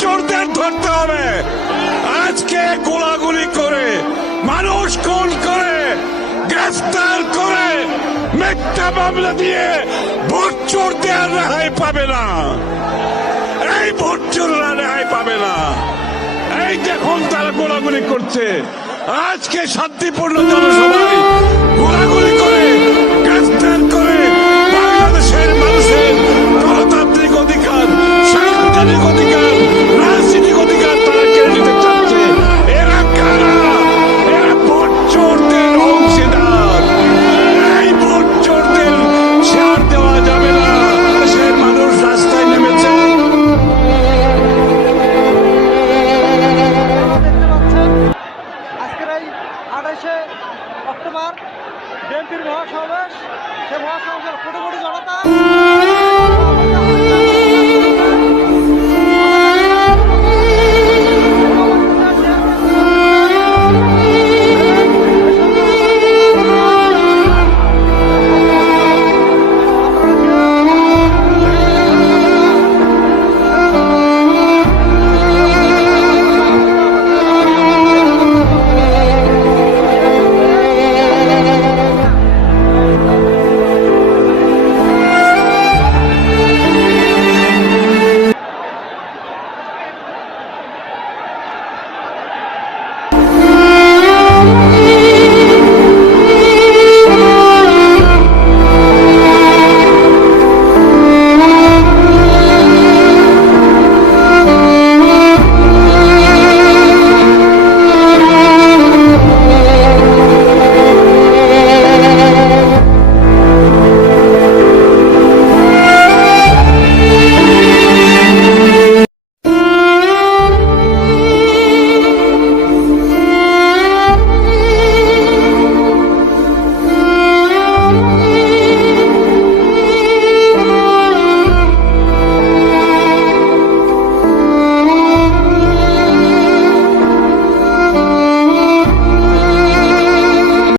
চোরদের ধরতে হবে। আজকে গোলাগুলি করে, মানুষ খুন করে, গ্রেফতার করে, মিথ্যা মামলা দিয়ে ভোট চোরদের রেহাই পাবে না। এই ভোট চোররা রেহাই পাবে না। এই দেখুন তারা গোলাগুলি করছে। আজকে শান্তিপূর্ণ জনসভায় গোলাগুলি